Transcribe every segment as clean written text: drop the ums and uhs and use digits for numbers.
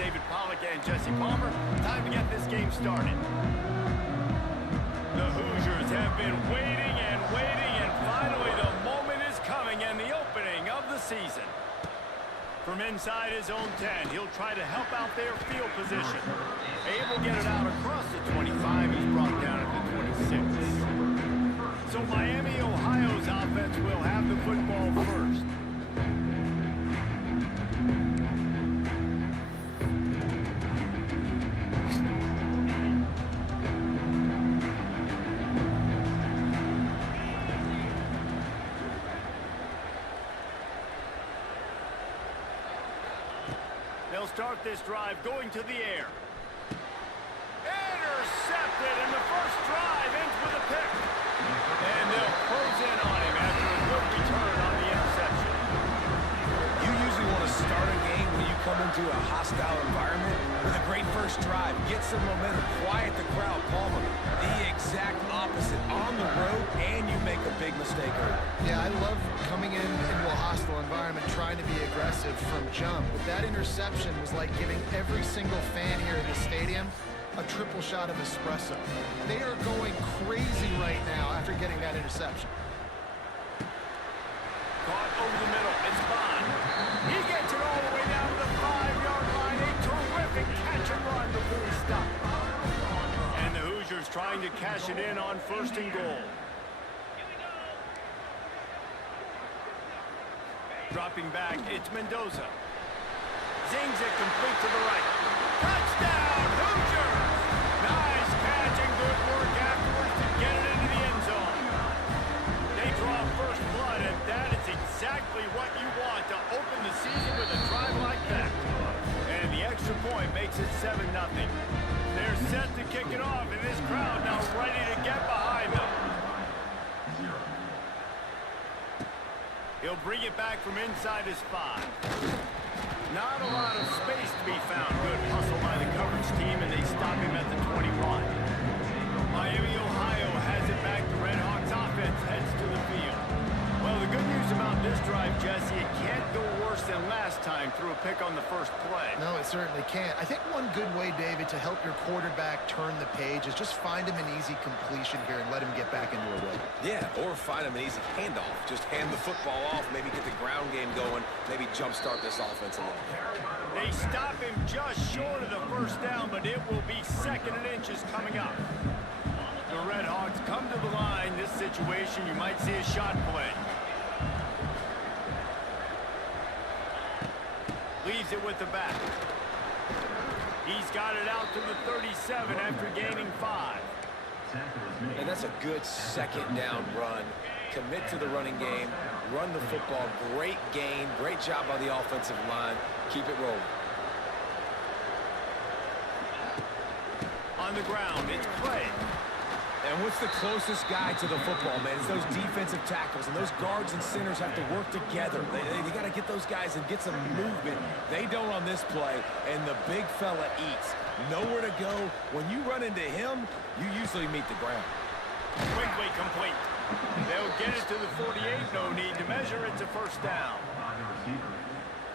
David Pollack and Jesse Palmer. Time to get this game started. The Hoosiers have been waiting, and finally the moment is coming and the opening of the season. From inside his own 10, he'll try to help out their field position. Able to get it out across the 25. He's brought down at the 26. So Miami, Ohio's offense will have the football first. They'll start this drive going to the air. Intercepted, and the first drive ends with a pick. And they'll close in on him after a good return on the interception. You usually want to start a game when you come into a hostile environment with a great first drive. Get some momentum, quiet the crowd. Palmer, the exact opposite. On the road, and you make a big mistake early. Yeah, I love coming into a hostile environment, trying to be aggressive from jump. But that interception was like giving every single fan here in the stadium a triple shot of espresso. They are going crazy right now after getting that interception. Caught over the middle. It's Bond. He gets it all the way down to the 5-yard line. A terrific catch and run before he stopped. And the Hoosiers trying to cash it in on 1st and goal. Dropping back, it's Mendoza. Zings it complete to the right. Touchdown, Hoosiers! Nice catch and good work afterwards to get it into the end zone. They draw first blood, and that is exactly what you want to open the season with a drive like that. And the extra point makes it 7-0. They're set to kick it off, and this crowd now ready to get behind them. He'll bring it back from inside his 5. Not a lot of space to be found. Good hustle by the coverage team, and they stop him at the 21. Miami, Ohio has it back. The Red Hawks offense heads to the field. Well, the good news about this drive, Jesse, it can't go worse than last time through a pick on the first play. No, it certainly can't. I think one good way, David, to help your quarterback turn the page is just find him an easy completion here and let him get back into a rhythm. Yeah, or find him an easy handoff. Just hand the football off, maybe get the ground game going, maybe jumpstart this offense a little bit. They stop him just short of the first down, but it will be 2nd and inches coming up. The Red Hawks come to the line. This situation, you might see a shot play. Leaves it with the back. He's got it out to the 37 after gaining 5. And that's a good 2nd down run. Commit to the running game, run the football. Great gain, great job by the offensive line. Keep it rolling. On the ground, it's Clay. And what's the closest guy to the football, man? It's those defensive tackles, and those guards and centers have to work together. They got to get those guys and get some movement. They don't on this play, and the big fella eats. Nowhere to go. When you run into him, you usually meet the ground. Quickly complete. They'll get it to the 48. No need to measure. It's a 1st down.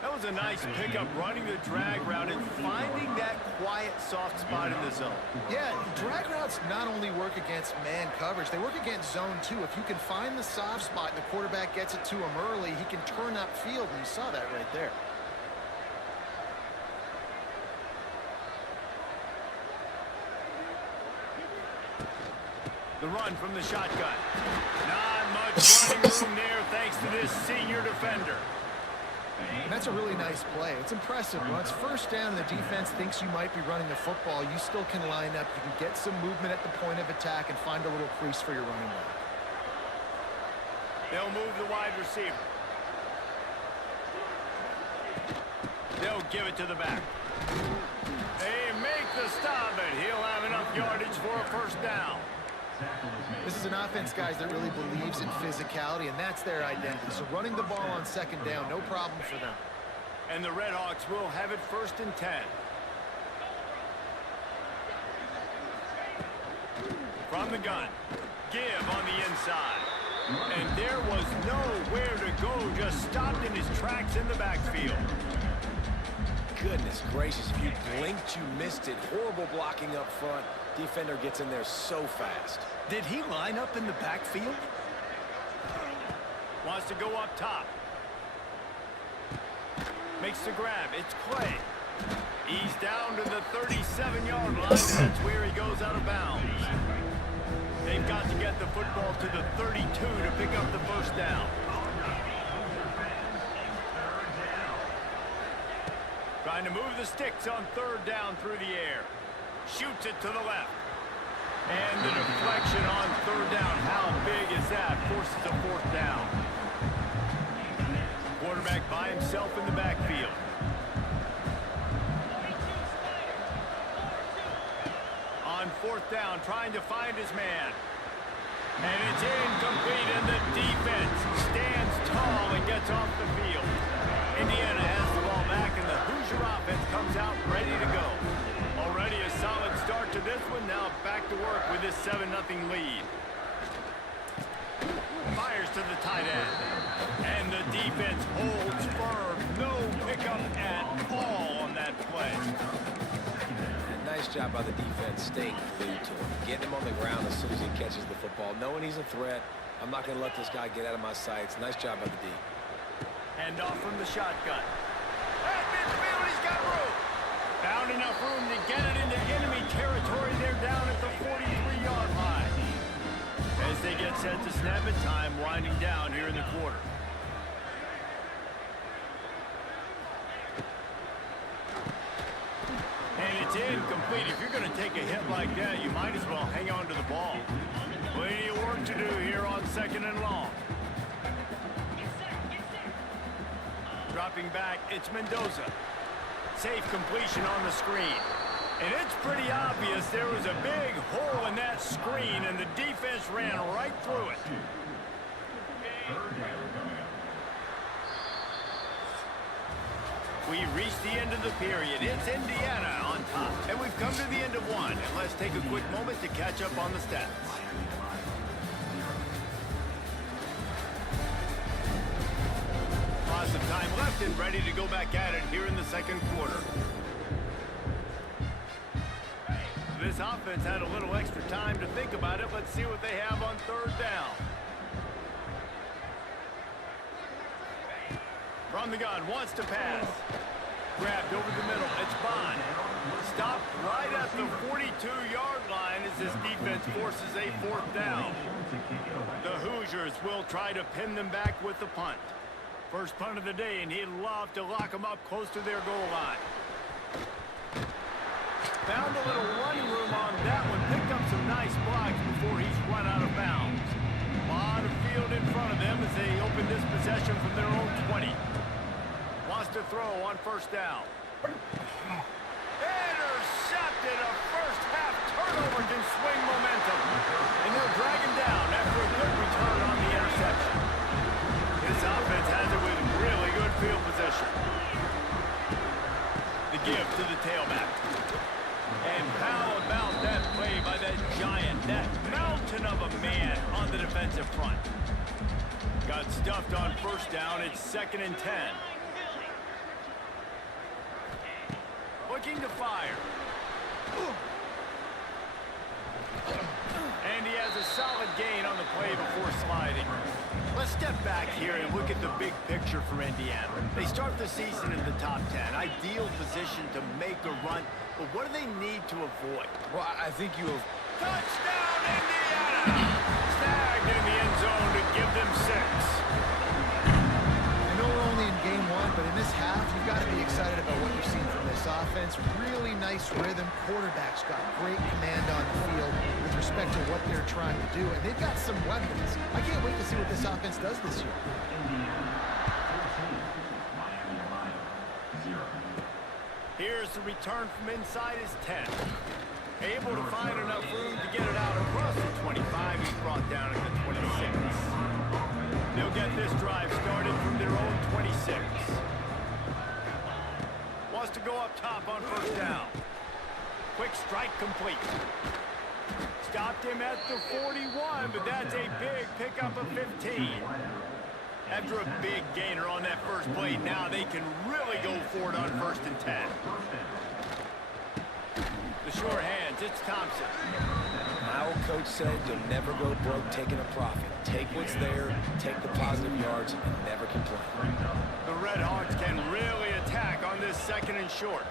That was a nice pickup, running the drag route and finding that quiet, soft spot in the zone. Yeah, drag routes not only work against man coverage, they work against zone too. If you can find the soft spot and the quarterback gets it to him early, he can turn upfield, and you saw that right there. The run from the shotgun. Not much running room there thanks to this senior defender. And that's a really nice play. It's impressive. When it's 1st down and the defense thinks you might be running the football, you still can line up. You can get some movement at the point of attack and find a little crease for your running back. They'll move the wide receiver. They'll give it to the back. They make the stop, and he'll have enough yardage for a 1st down. This is an offense, guys, that really believes in physicality, and that's their identity. So running the ball on 2nd down, no problem for them. And the Red Hawks will have it 1st and 10. From the gun. Give on the inside. And there was nowhere to go, just stopped in his tracks in the backfield. goodness gracious. If you blinked, you missed it. Horrible blocking up front. Defender gets in there so fast. Did he line up in the backfield? Wants to go up top. Makes the grab. It's Clay. He's down to the 37-yard line. That's where he goes out of bounds. They've got to get the football to the 32 to pick up the first down. Trying to move the sticks on third down through the air. Shoots it to the left. And the deflection on third down. How big is that? Forces a fourth down. Quarterback by himself in the backfield. On fourth down, trying to find his man. And it's incomplete, and the defense stands tall and gets off the field. Indiana has the ball back, and the Hoosier offense comes out ready to go. Already a solid start to this one. Now back to work with this 7-0 lead. Fires to the tight end. And the defense holds firm. No pickup at all on that play. Nice job by the defense staying glued to him. Getting him on the ground as soon as he catches the football. Knowing he's a threat. I'm not going to let this guy get out of my sights. Nice job by the D. Hand off from the shotgun. At midfield, he's got room. Found enough room to get it into enemy territory. They're down at the 43-yard line. As they get set to snap it, time winding down here in the quarter. And it's incomplete. If you're going to take a hit like that, you might as well hang on to the ball. Plenty of work to do here on 2nd and long. Dropping back, it's Mendoza. Safe completion on the screen. And it's pretty obvious there was a big hole in that screen, and the defense ran right through it. We reached the end of the period. It's Indiana on top. And we've come to the end of one. And let's take a quick moment to catch up on the stats. Lots of time left and ready to go back at it here in the second quarter. This offense had a little extra time to think about it. Let's see what they have on third down. From the gun, wants to pass. Grabbed over the middle. It's Bond. Stopped right at the 42-yard line as this defense forces a fourth down. The Hoosiers will try to pin them back with the punt. First punt of the day, and he'd love to lock them up close to their goal line. Found a little running room on that one. Picked up some nice blocks before he's run out of bounds. A lot of field in front of them as they open this possession from their own 20. Wants to throw on first down. Intercepted. A first half turnover can swing momentum. And they'll drag him down after a good return on the interception. This offense has it with really good field position. The give to the tailback. And how about that play by that giant, that mountain of a man on the defensive front. Got stuffed on first down. It's 2nd and 10. Looking to fire. And he has a solid gain on the play before sliding. Let's step back here and look at the big picture for Indiana. They start the season in the top 10. Ideal position to make a run. But what do they need to avoid? Well, I think you have... Touchdown, Indiana! Snagged in the end zone to give them 6. I know we're only in game one, but in this half, you've got to be excited about what you're seeing from this offense. Really nice rhythm. Quarterback's got great command on the field with respect to what they're trying to do. And they've got some weapons. I can't wait to see what this offense does this year. Here's the return from inside his 10. Able to find enough room to get it out across the 25. He's brought down at the 26. They'll get this drive started from their own 26. Wants to go up top on first down. Quick strike complete. Stopped him at the 41, but that's a big pickup of 15. After a big gainer on that first play, now they can really go for it on 1st and 10. The short hands, it's Thompson. My old coach said you'll never go broke taking a profit. Take what's there, take the positive yards, and never complain. The Red Hawks can really attack on this 2nd and short.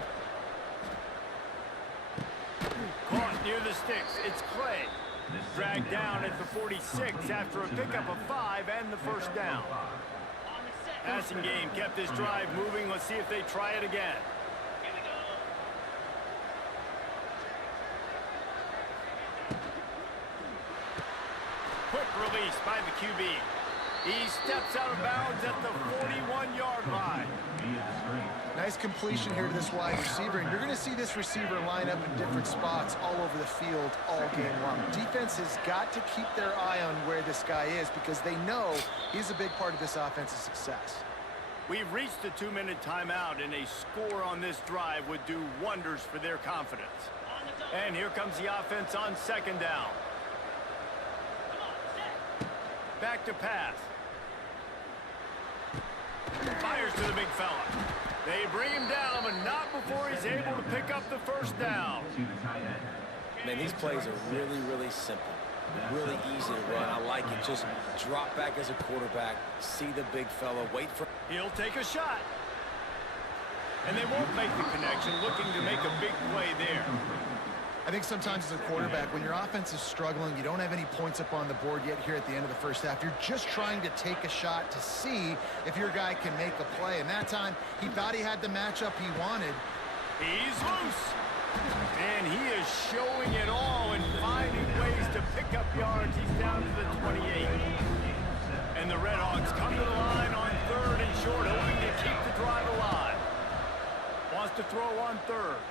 Caught near the sticks, it's Clay. Dragged down at the 46 after a pickup of 5 and the 1st down. Passing game kept this drive moving. Let's see if they try it again. Quick release by the QB. He steps out of bounds at the 41-yard line. Nice completion here to this wide receiver, and you're going to see this receiver line up in different spots all over the field all game long. Defense has got to keep their eye on where this guy is because they know he's a big part of this offense's success. We've reached the 2-minute timeout, and a score on this drive would do wonders for their confidence. And here comes the offense on 2nd down. Back to pass. Fires to the big fella. They bring him down, but not before he's able to pick up the 1st down. Man, these plays are really, really simple. Really easy to run. I like it. Just drop back as a quarterback, see the big fella, wait for... He'll take a shot. And they won't make the connection, looking to make a big play there. I think sometimes as a quarterback, when your offense is struggling, you don't have any points up on the board yet here at the end of the 1st half. You're just trying to take a shot to see if your guy can make a play. And that time, he thought he had the matchup he wanted. He's loose. And he is showing it all and finding ways to pick up yards. He's down to the 28. And the Red Hawks come to the line on 3rd and short, hoping to keep the drive alive. Wants to throw on 3rd.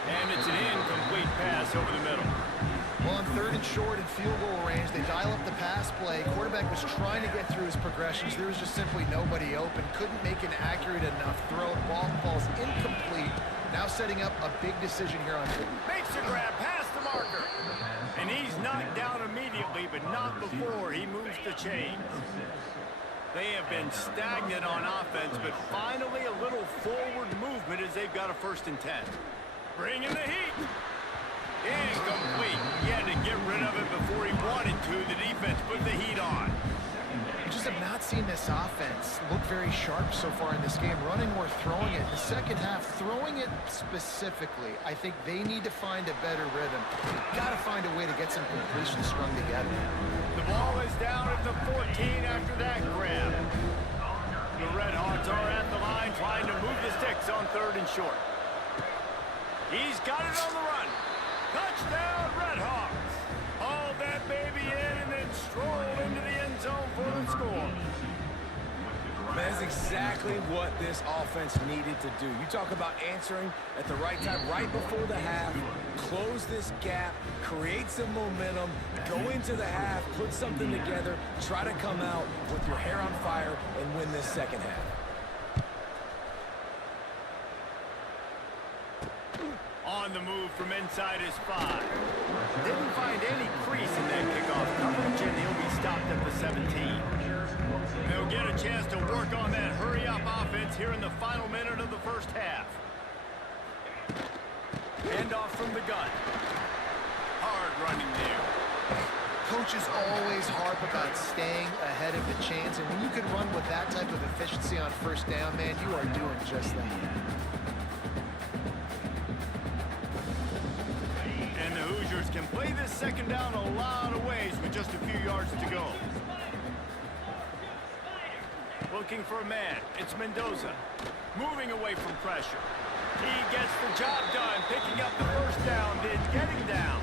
And it's an incomplete pass over the middle. Well, on 3rd and short and field goal range, they dial up the pass play. Quarterback was trying to get through his progressions. There was just simply nobody open. Couldn't make an accurate enough throw. Ball falls incomplete. Now setting up a big decision here on 2. Makes a grab past the marker. And he's knocked down immediately, but not before he moves the chains. They have been stagnant on offense, but finally a little forward movement as they've got a 1st and 10. Bring in the heat. Incomplete. He had to get rid of it before he wanted to. The defense put the heat on. You just have not seen this offense look very sharp so far in this game, running or throwing it. The 2nd half, throwing it specifically, I think they need to find a better rhythm. They've got to find a way to get some completions strung together. The ball is down at the 14 after that grab. The Red Hawks are at the line trying to move the sticks on 3rd and short. He's got it on the run. Touchdown, Red Hawks. Hauled that baby in and then strolled into the end zone for the score. That's exactly what this offense needed to do. You talk about answering at the right time, right before the half, close this gap, create some momentum, go into the half, put something together, try to come out with your hair on fire and win this 2nd half. On the move from inside his 5. Didn't find any crease in that kickoff coverage, and he'll be stopped at the 17. They'll get a chance to work on that hurry-up offense here in the final minute of the 1st half. Handoff from the gun. Hard running there. Coaches always harp about staying ahead of the chains, and when you can run with that type of efficiency on 1st down, man, you are doing just that. And the Hoosiers can play this 2nd down a lot of ways with just a few yards to go. Looking for a man. It's Mendoza. Moving away from pressure. He gets the job done, picking up the 1st down, then getting down.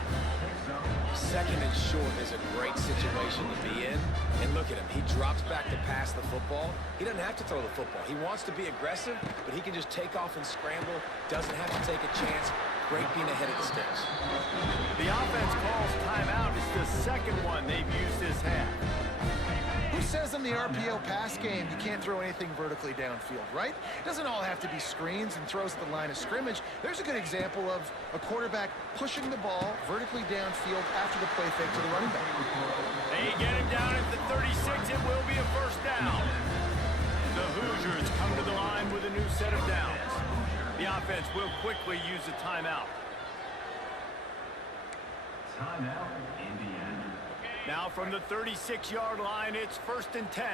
2nd and short is a great situation to be in. And look at him. He drops back to pass the football. He doesn't have to throw the football. He wants to be aggressive, but he can just take off and scramble. Doesn't have to take a chance. Great being ahead of the sticks. The offense calls timeout. It's the 2nd one they've used this half. Who says in the RPO pass game you can't throw anything vertically downfield, right? It doesn't all have to be screens and throws at the line of scrimmage. There's a good example of a quarterback pushing the ball vertically downfield after the play fake to the running back. They get him down at the 36. It will be a first down. The Hoosiers come to the line with a new set of downs. The offense will quickly use a timeout. Timeout, Indiana. Now from the 36-yard line, it's 1st and 10.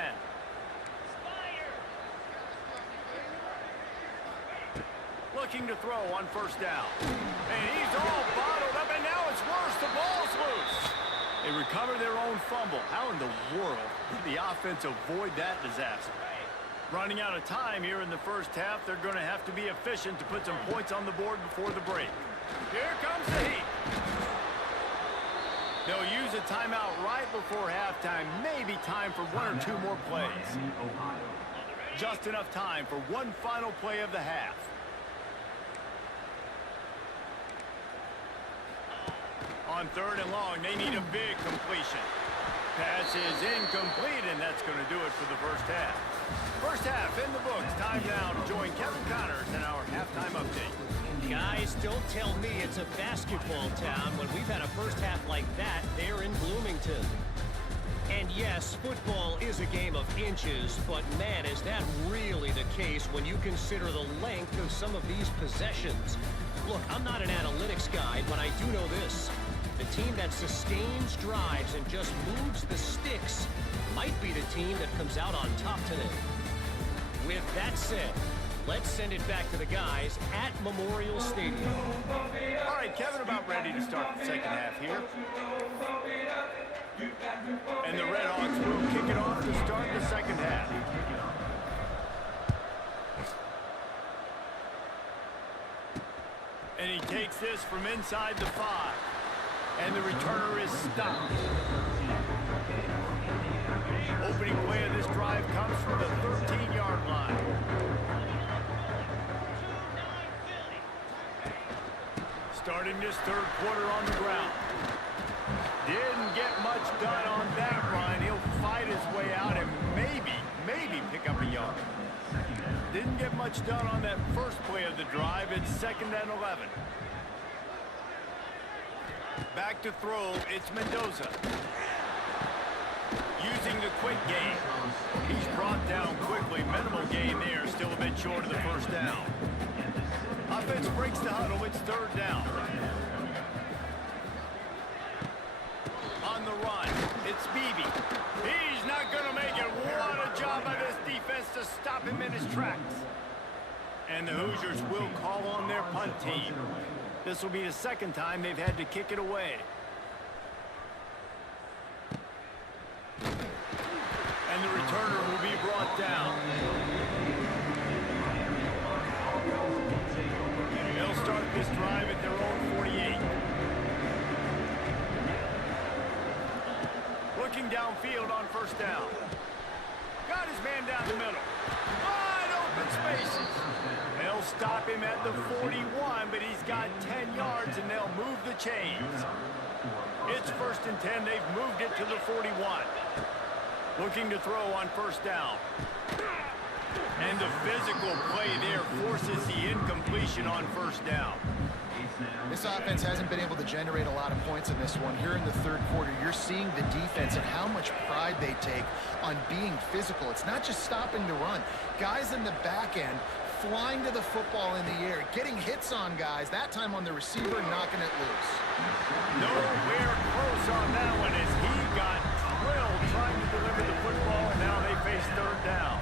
Looking to throw on first down. And he's all bottled up, and now it's worse. The ball's loose. They recover their own fumble. How in the world did the offense avoid that disaster? Running out of time here in the first half, they're going to have to be efficient to put some points on the board before the break. Here comes the heat. They'll use a timeout right before halftime. Maybe time for one or two more plays. Just enough time for one final play of the half. On 3rd and long, they need a big completion. Pass is incomplete, and that's going to do it for the first half. First half in the books. Time now to join Kevin Connors in our halftime update. Guys, don't tell me it's a basketball town when we've had a first half like that there in Bloomington. And yes, football is a game of inches, but man, is that really the case when you consider the length of some of these possessions. Look, I'm not an analytics guy, but I do know this. The team that sustains drives and just moves the sticks might be the team that comes out on top today. With that said, let's send it back to the guys at Memorial Stadium. All right, Kevin, about ready to start the second half here. And the Red Hawks will kick it off to start the second half. And he takes this from inside the 5. And the returner is stopped. Opening play of this drive comes from the 13-yard line. Starting this third quarter on the ground. Didn't get much done on that run. He'll fight his way out and maybe pick up a yard. Didn't get much done on that first play of the drive. It's 2nd and 11. Back to throw, it's Mendoza. Using the quick game. He's brought down quickly. Minimal gain there, still a bit short of the first down. Offense breaks the huddle, it's 3rd down. On the run, it's Beebe. He's not going to make it. What a job by this defense to stop him in his tracks. And the Hoosiers will call on their punt team. This will be the second time they've had to kick it away. And the returner will be brought down. They'll start this drive at their own 48. Looking downfield on first down. Got his man down the middle. Wide open spaces. They'll stop him at the 41, but he's got 10 yards, and they'll move the chains. It's 1st and 10. They've moved it to the 41. Looking to throw on first down. And the physical play there forces the incompletion on first down. This offense hasn't been able to generate a lot of points in this one. Here in the third quarter, you're seeing the defense and how much pride they take on being physical. It's not just stopping the run. Guys in the back end flying to the football in the air, getting hits on guys, that time on the receiver, knocking it loose. Nowhere close on that one as he got drilled trying to deliver the football, and now they face 3rd down.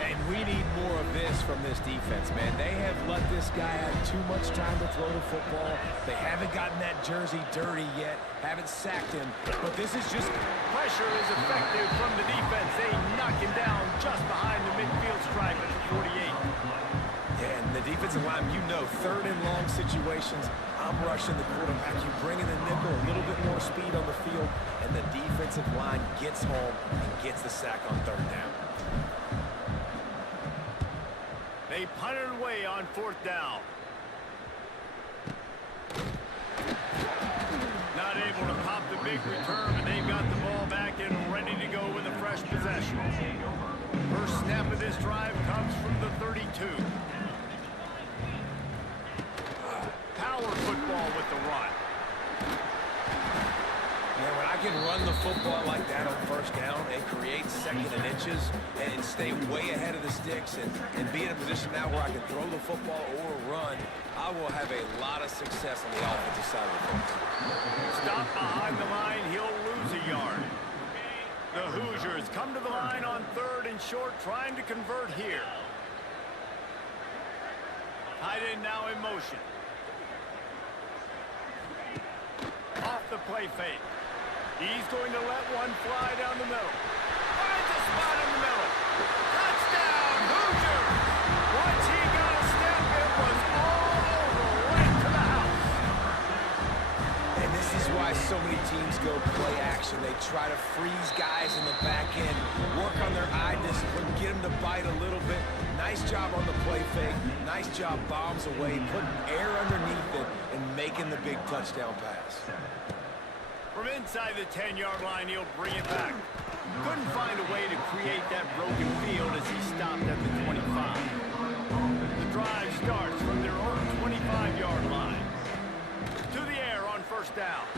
And we need more of this from this defense, man. They have let this guy have too much time to throw the football. They haven't gotten that jersey dirty yet, haven't sacked him, but this is just... Pressure is effective from the defense. They knock him down just behind the midfield stripe at the 48. Yeah, and the defensive line, you know, 3rd and long situations, I'm rushing the quarterback. You bring in the nickel, a little bit more speed on the field, and the defensive line gets home and gets the sack on 3rd down. They punt it away on 4th down. Not able to pop the big return, but they've got the ball back and ready to go with a fresh possession. First snap of this drive comes from the 32. Power football with the run. Yeah, when I can run the football like that on first down and create second and inches and stay way ahead of the sticks and be in a position now where I can throw the football or run, I will have a lot of success on the offensive side of the football. Stop behind the line. He'll lose a yard. The Hoosiers come to the line on 3rd and short, trying to convert here. Tight end now in motion. Off the play fake. He's going to let one fly down the middle. Finds a spot in the middle. Touchdown, Hoosiers! Once he got a step, it was all over, right to the house. And this is why so many teams go play action. They try to freeze guys in the back end, work on their eye discipline, get them to bite a little bit. Nice job on the play fake. Nice job bombs away, putting air underneath it, and making the big touchdown pass. From inside the 10-yard line, he'll bring it back. Couldn't find a way to create that broken field as he stopped at the 25. The drive starts from their own 25-yard line. To the air on first down.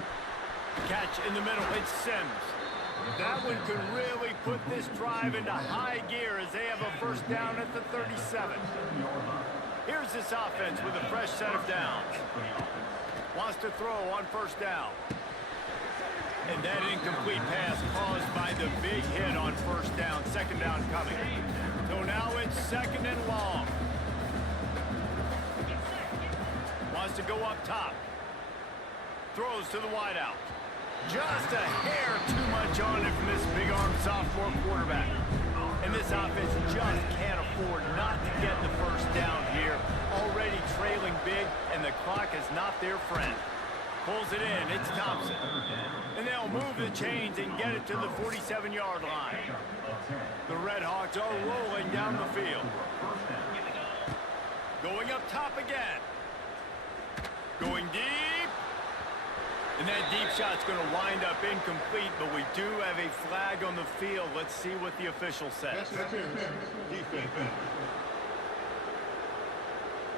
Catch in the middle, it's Sims. That one could really put this drive into high gear as they have a first down at the 37. Here's this offense with a fresh set of downs. Wants to throw on first down. And that incomplete pass caused by the big hit on first down. Second down coming. So now it's 2nd and long. Wants to go up top. Throws to the wideout. Just a hair too much on it from this big-arm sophomore quarterback. And this offense just can't afford not to get the first down here. Already trailing big, and the clock is not their friend. Pulls it in, it's Thompson. And they'll move the chains and get it to the 47-yard line. The Redhawks are rolling down the field. Going up top again. Going deep. And that deep shot's going to wind up incomplete, but we do have a flag on the field. Let's see what the official says.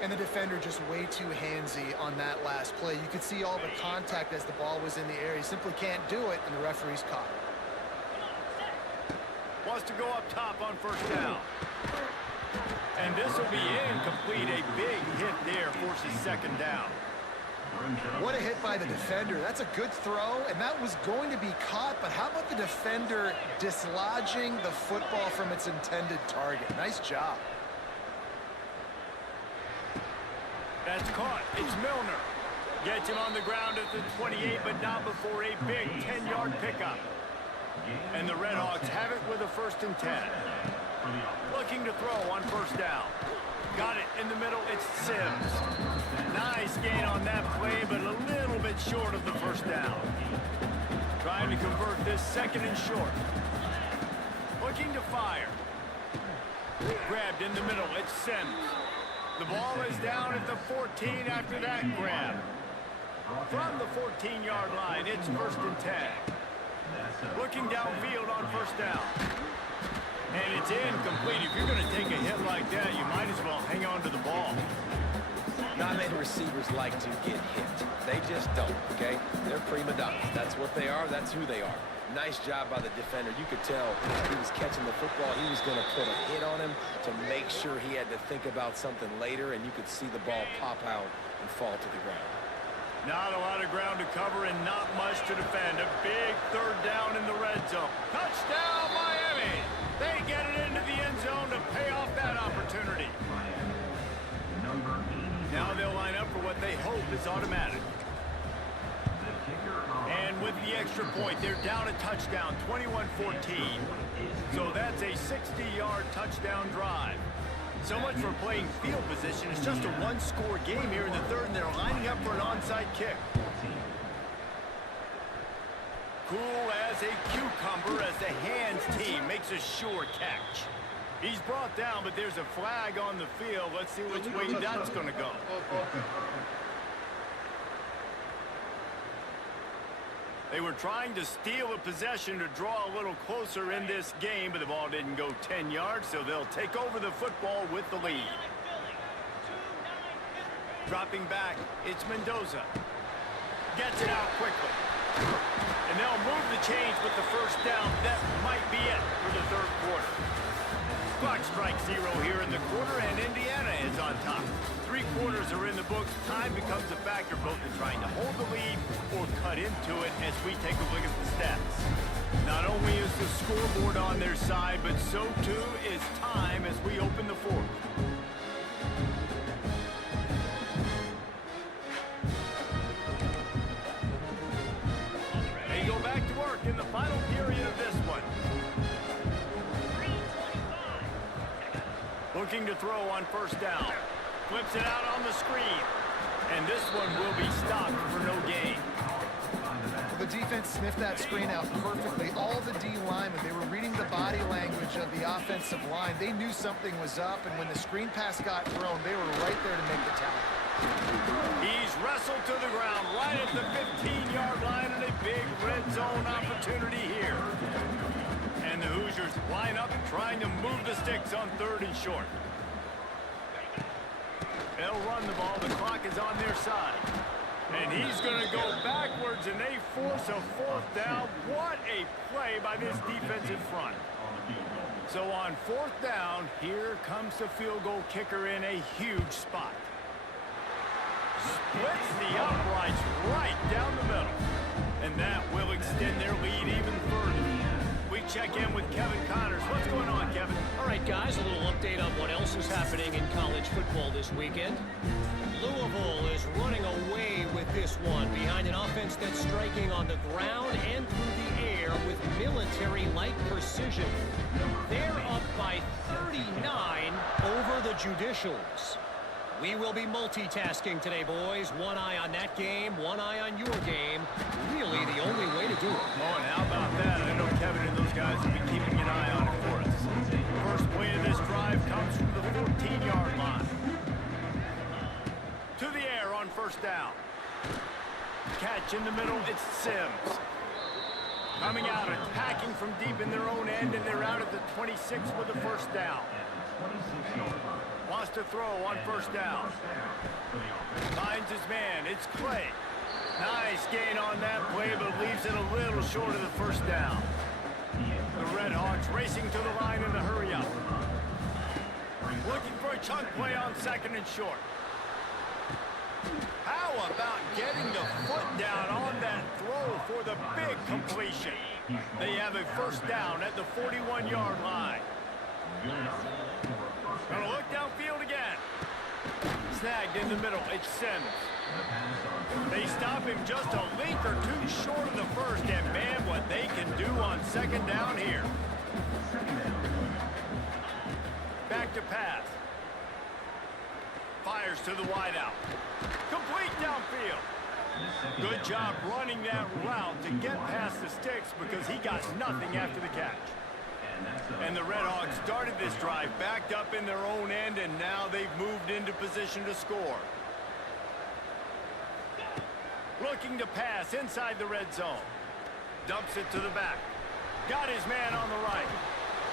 And the defender just way too handsy on that last play. You could see all the contact as the ball was in the air. He simply can't do it, and the referee's caught it. Wants to go up top on first down. And this will be incomplete. A big hit there forces second down. What a hit by the defender. That's a good throw, and that was going to be caught, but how about the defender dislodging the football from its intended target? Nice job. That's caught. It's Milner. Gets him on the ground at the 28, but not before a big 10-yard pickup. And the Redhawks have it with a 1st and 10. Looking to throw on first down. Got it in the middle. It's Sims. Nice gain on that play, but a little bit short of the first down. Trying to convert this 2nd and short. Looking to fire. Grabbed in the middle. It's Sims. The ball is down at the 14 after that grab. From the 14-yard line, it's 1st and 10. Looking downfield on first down. And it's incomplete. If you're going to take a hit like that, you might as well hang on to the ball. Not many receivers like to get hit. They just don't, okay? They're prima donnas. That's what they are. That's who they are. Nice job by the defender. You could tell he was catching the football. He was going to put a hit on him to make sure he had to think about something later, and you could see the ball pop out and fall to the ground. Not a lot of ground to cover and not much to defend. A big 3rd down in the red zone. Touchdown, Miami! They get it into the end zone to pay off that opportunity. Now they'll line up for what they hope is automatic. And with the extra point, they're down a touchdown, 21-14. So that's a 60-yard touchdown drive. So much for playing field position. It's just a one-score game here in the 3rd, and they're lining up for an onside kick. Cool as a cucumber as the hands team makes a sure catch. He's brought down, but there's a flag on the field. Let's see which way that's going to go. They were trying to steal a possession to draw a little closer in this game, but the ball didn't go 10 yards, so they'll take over the football with the lead. Dropping back, it's Mendoza. Gets it out quickly. And they'll move the chains with the first down. That might be it for the third quarter. Clock strikes 0 here in the quarter, and Indiana is on top. 3 quarters are in the books. Time becomes a factor both in trying to hold the lead or cut into it as we take a look at the stats. Not only is the scoreboard on their side, but so too is time as we open the fourth. They go back to work in the final period of this one. Looking to throw on first down. Flips it out on the screen. And this one will be stopped for no gain. The defense sniffed that screen out perfectly. All the D linemen, they were reading the body language of the offensive line. They knew something was up, and when the screen pass got thrown, they were right there to make the tackle. He's wrestled to the ground right at the 15-yard line, and a big red zone opportunity here. And the Hoosiers line up trying to move the sticks on 3rd and short. They'll run the ball. The clock is on their side. And he's going to go backwards, and they force a 4th down. What a play by this defensive front. So on 4th down, here comes the field goal kicker in a huge spot. Splits the uprights right down the middle. And that will extend their lead even further. We check in with Kevin Connors. What's going on, Kevin? All right, guys, a little update on what else is happening in college football this weekend. Louisville is running away with this one behind an offense that's striking on the ground and through the air with military-like precision. They're up by 39 over the Judicials. We will be multitasking today, boys. One eye on that game, one eye on your game. Really the only way to do it. Oh, and how about that? I know Kevin and those guys will be keeping an eye on it for us. First play of this drive comes from the 14-yard line. To the air on first down. Catch in the middle, it's Sims. Coming out, attacking from deep in their own end, and they're out at the 26 with the first down. Wants to throw on first down. Finds his man, it's Clay. Nice gain on that play, but leaves it a little short of the first down. The Red Hawks racing to the line in the hurry up. Looking for a chunk play on 2nd and short. How about getting the foot down on that throw for the big completion? They have a first down at the 41-yard line. Gonna look downfield again. Snagged in the middle, it's Sims. They stop him just a link or two short of the first, and man, what they can do on 2nd down here. Back to pass. Fires to the wideout. Complete downfield. Good job running that route to get past the sticks because he got nothing after the catch. And the Red Hawks started this drive backed up in their own end, and now they've moved into position to score. Looking to pass inside the red zone. Dumps it to the back. Got his man on the right.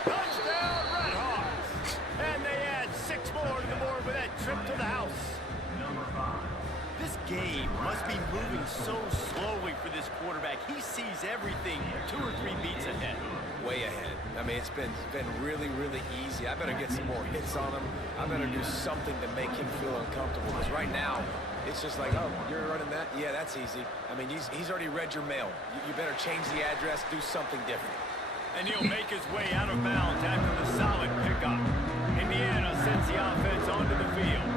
Touchdown, Red Hawks! And they add 6 more to the board with that trip to the house. This game must be moving so slowly for this quarterback. He sees everything 2 or 3 beats ahead. Way ahead. I mean, it's been really, really easy. I better get some more hits on him. I better do something to make him feel uncomfortable. Because right now, it's just like, oh, you're running that? Yeah, that's easy. I mean, he's already read your mail. You better change the address, do something different. And he'll make his way out of bounds after the solid pickup. Indiana sends the offense onto the field.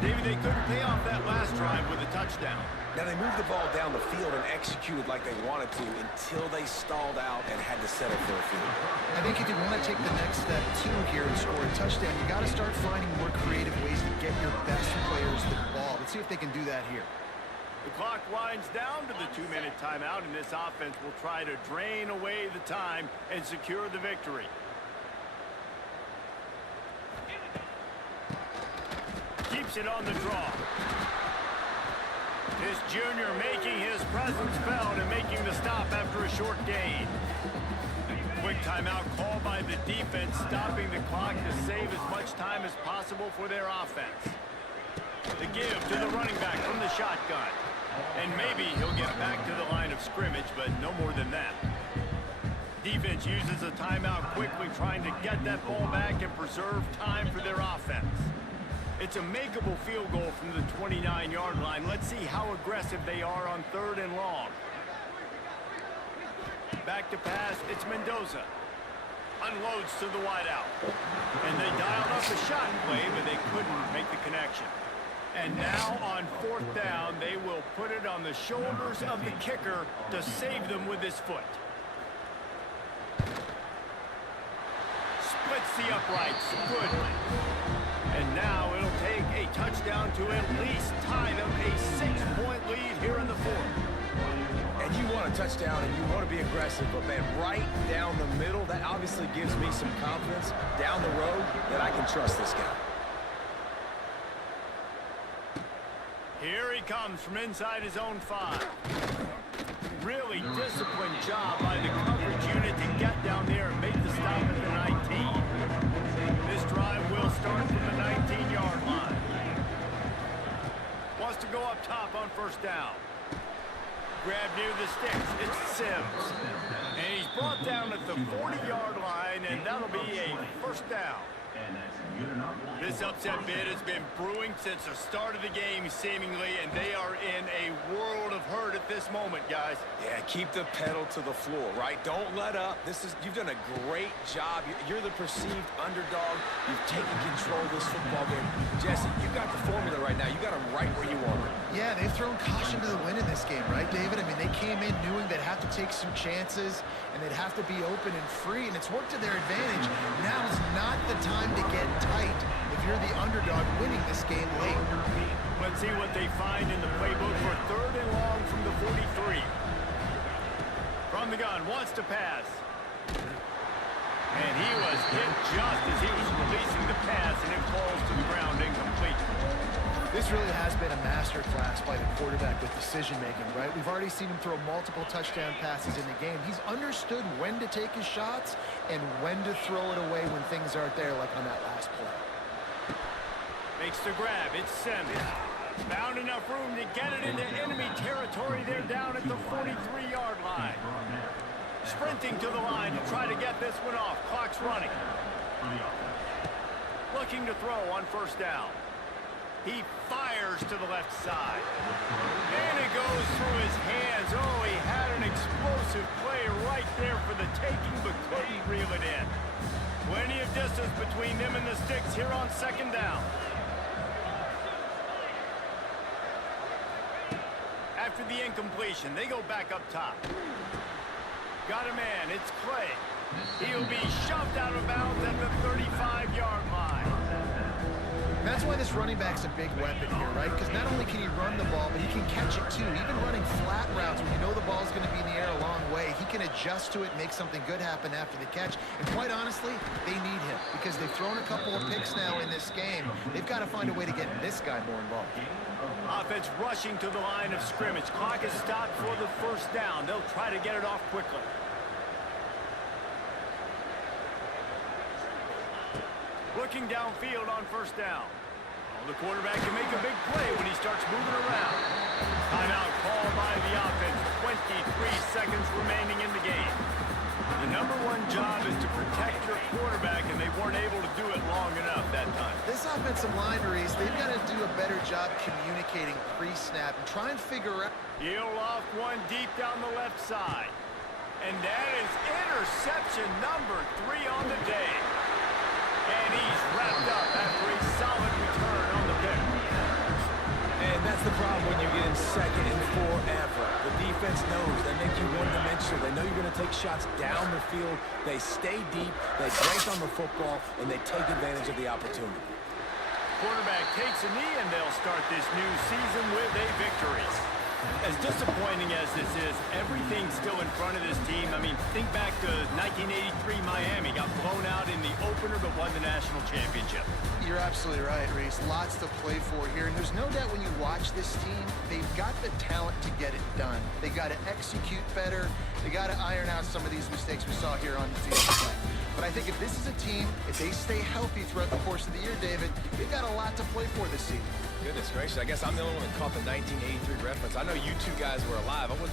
David, they couldn't pay off that last drive with a touchdown. Now, they moved the ball down the field and executed like they wanted to until they stalled out and had to settle for a field. I think if you want to take the next step, too, here and score a touchdown, you got to start finding more creative ways to get your best players the ball. Let's see if they can do that here. The clock winds down to the 2-minute timeout, and this offense will try to drain away the time and secure the victory. Keeps it on the draw. This junior making his presence felt and making the stop after a short gain. Quick timeout called by the defense, stopping the clock to save as much time as possible for their offense. The give to the running back from the shotgun. And maybe he'll get back to the line of scrimmage, but no more than that. Defense uses a timeout quickly, trying to get that ball back and preserve time for their offense. It's a makeable field goal from the 29-yard line. Let's see how aggressive they are on 3rd and long. Back to pass, it's Mendoza. Unloads to the wideout. And they dialed up the shot play, but they couldn't make the connection. And now on 4th down, they will put it on the shoulders of the kicker to save them with his foot. Splits the uprights. Good. And now it'll take a touchdown to at least tie them a 6-point lead here in the 4th. And you want a touchdown and you want to be aggressive, but man, right down the middle, that obviously gives me some confidence down the road that I can trust this guy. Here he comes from inside his own 5. Really disciplined job by the coverage unit to get down there and make the stop at the 19. This drive will start from the 19-yard line. Wants to go up top on 1st down. Grab near the sticks. It's Sims. And he's brought down at the 40-yard line, and that'll be a 1st down. This upset bid has been brewing since the start of the game, seemingly, and they are in a world of hurt at this moment, guys. Yeah, keep the pedal to the floor, right? Don't let up. You've done a great job. You're the perceived underdog. You've taken control of this football game. Jesse, you got the formula right now. You got them right where you want them. Yeah, they've thrown caution to the wind in this game, right, David? I mean, they came in knowing they'd have to take some chances, and they'd have to be open and free, and it's worked to their advantage. Now is not the time to get tight if you're the underdog winning this game late. Let's see what they find in the playbook for 3rd and long from the 43. From the gun, wants to pass. And he was hit just as he was releasing the pass, and it falls to the ground incomplete. This really has been a masterclass by the quarterback with decision-making, right? We've already seen him throw multiple touchdown passes in the game. He's understood when to take his shots and when to throw it away when things aren't there, like on that last play. Makes the grab. It's Sims. Found enough room to get it into enemy territory. They're down at the 43-yard line. Sprinting to the line to try to get this one off. Clock's running. Looking to throw on 1st down. He fires to the left side. And it goes through his hands. Oh, he had an explosive play right there for the taking, but couldn't reel it in. Plenty of distance between them and the sticks here on 2nd down. After the incompletion, they go back up top. Got a man, it's Clay. He'll be shoved out of bounds at the 35-yard line. That's why this running back's a big weapon here, right? Because not only can he run the ball, but he can catch it too. Even running flat routes when you know the ball's going to be in the air a long way, he can adjust to it, make something good happen after the catch. And quite honestly, they need him because they've thrown a couple of picks now in this game. They've got to find a way to get this guy more involved. Offense rushing to the line of scrimmage. Clock is stopped for the 1st down. They'll try to get it off quickly. Looking downfield on 1st down. Well, the quarterback can make a big play when he starts moving around. Timeout called by the offense. 23 seconds remaining in the game. The #1 job is to protect your quarterback, and they weren't able to do it long enough that time. This offensive line, Reese, they've got to do a better job communicating pre-snap and try and figure out. He'll loft one deep down the left side. And that is interception #3 on the day. And he's wrapped up after a solid return on the pick. And that's the problem when you get in 2nd and forever. The defense knows they make you one-dimensional. They know you're going to take shots down the field. They stay deep, they break on the football, and they take advantage of the opportunity. Quarterback takes a knee, and they'll start this new season with a victory. As disappointing as this is, everything's still in front of this team. I mean, think back to 1983 Miami. Got blown out in the opener but won the national championship. You're absolutely right, Reese. Lots to play for here. And there's no doubt when you watch this team, they've got the talent to get it done. They got to execute better. They got to iron out some of these mistakes we saw here on the field. But I think if this is a team, if they stay healthy throughout the course of the year, David, they've got a lot to play for this season. Goodness gracious, I guess I'm the only one that caught the 1983 reference. I know you two guys were alive. I wouldn't...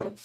Uh-huh.